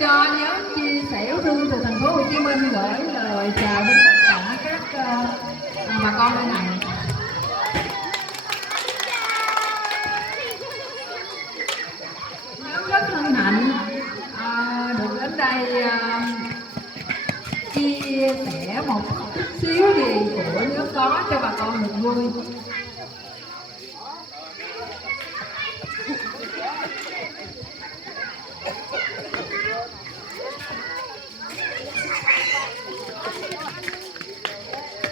cho nhóm chia sẻ yêu thương từ thành phố Hồ Chí Minh gửi lời chào đến tất cả các bà con nơi này. Nhóm rất hân hạnh được đến đây chia sẻ một chút xíu gì của nhóm có cho bà con được vui.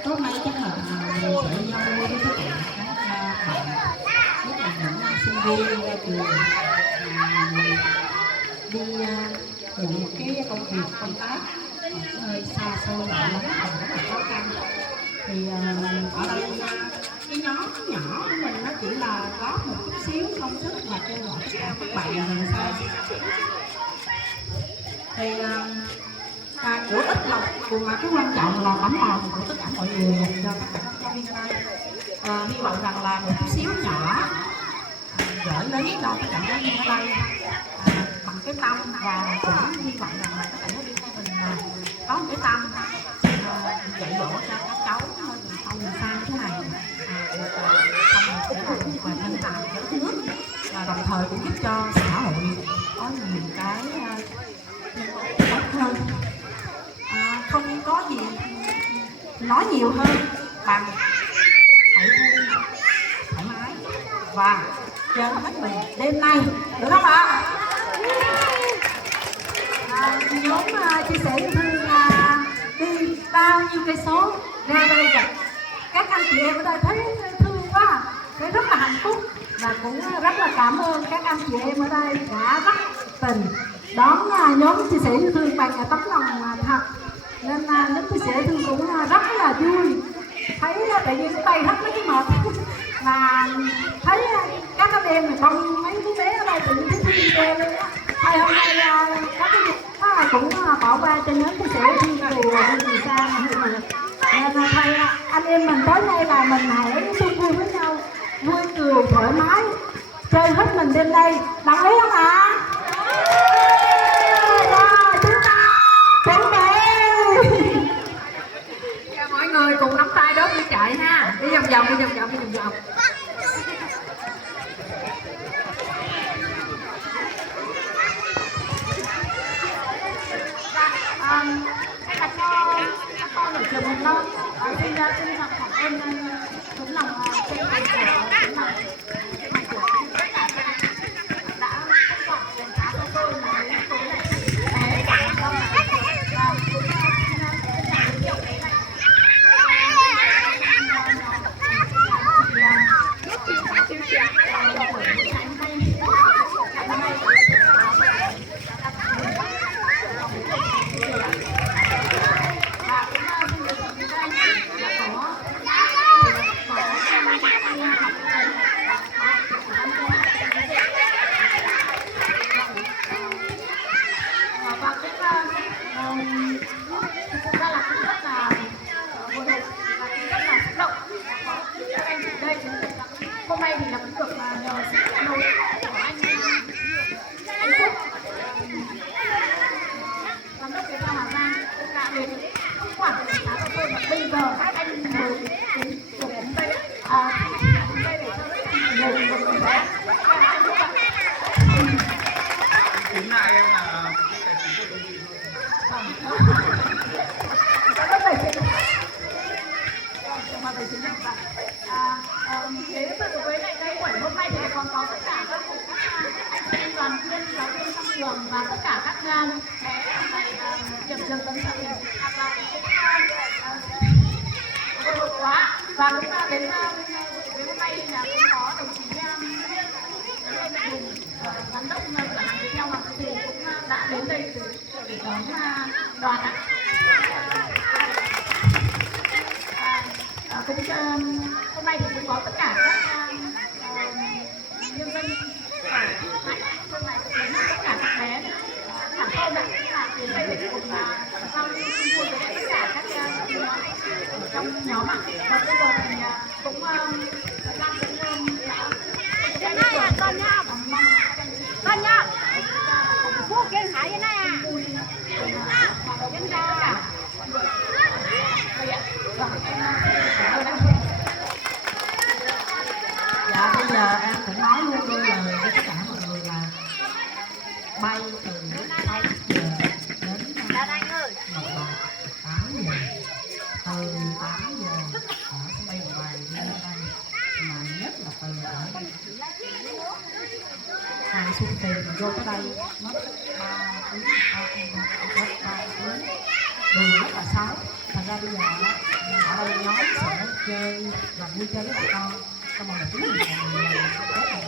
Hôm nay chắc là mình sẽ giao lưu với tất cả các bạn, nhất là những sinh viên ra trường đi nhận một cái công việc công tác hơi xa xôi lạ lắm và rất là khó khăn. Thì ở đây cái nhóm nhỏ của mình nó chỉ là có một chút xíu công sức và kêu gọi tất cả các bạn làm sao thì của ít lòng cùng mà cái quan trọng là tấm lòng của tất cả mọi người dành cho tất cả các giáo viên ở đây. Hy vọng rằng là một chút xíu nhỏ gửi đến cho tất cả giáo viên ở đây bằng cái tâm, và cũng hy vọng rằng là tất cả giáo viên của mình có một cái tâm dạy dỗ cho các cháu không làm sao như thế này được không sẽ là một vài nhân tài cho đất nước, và đồng thời cũng giúp cho xã hội có nhiều cái tốt hơn. Không có gì nói nhiều hơn bằng hãy vui, thoải mái và chơi hết mình đêm nay, được không ạ? Nhóm chia sẻ yêu thương đi bao nhiêu cây số ra đây gặp các anh chị em ở đây, thấy thương quá, thấy rất là hạnh phúc, và cũng rất là cảm ơn các anh chị em ở đây đã rất tình đón nhóm chia sẻ yêu thương bằng tấm lòng thật, nên nhóm chia sẻ yêu thương cũng rất là vui. Thấy tự nhiên tay hết mấy cái mệt mà thấy các anh em mà con mấy đứa bé ở đây tự nhiên thấy thương ghê luôn á. Hôm nay có cái việc cũng bỏ qua cho nhóm chia sẻ yêu thương từ xa mà nên thầy anh em mình tới đây là mình hãy chung vui với nhau, vui cười thoải mái, chơi hết mình đêm đây, đồng ý không ạ? Rồi chúng ta chuẩn bị. Mọi người cùng nắm tay đốt đi chạy ha, đi vòng vòng, đi vòng vòng, đi vòng vòng. Hay là cho các con ở trường mầm non xin học cảm ơn tấm lòng chân thành của tấm lòng chân thành của tất cả các bạn đã tất cả đến khá cho tôi là những cô bé cảm ơn con và cũng xin trân trọng giới thiệu cái này hôm nay thì là cũng được nhờ sự kết nối của anh Phúc, giám đốc Thể thao Hà Giang đã đến không quản được giá của tôi, mà bây giờ các anh mới đến được đến đây để cho người một vé. Anh Phúc ạ. Chính là em là tài chính của thế với lại đây buổi hôm nay thì còn có tất cả các anh chị em đoàn viên giáo viên trong trường và tất cả các bé điểm trường tấn thành hoặc là cũng quá, và cũng đến hôm nay thì là cũng có đồng chí giám đốc cửa hàng Viettel Hoàng Thị cũng đã đến đây để đón đoàn ạ. Cũng hôm nay thì cũng có tất cả các nhân dân này cũng đến tất cả các bé cảm ơn ạ, là đến đây để cùng giao lưu vui với tất cả các ở trong nhóm ạ. Và bây giờ thì cũng đang con nha, con nha, con nha. đây Khải trên đây à. Trên ra. Dạ bây giờ em cũng nói luôn đôi lời với tất cả mọi người là bay từ 6 giờ đến Lan Anh ơi. Nội Bài 8 giờ. Từ 8 giờ ở sân bay Nội Bài đi lên đây, mà nhất là từ ở Hàng Xuân Tiền mà vô tới đây mất 3 tiếng, 3 tiếng, đường rất là xấu. Thành ra bây giờ ở đây nhóm sẽ chơi và vui chơi với bà con trong vòng 1 tiếng đồng hồ.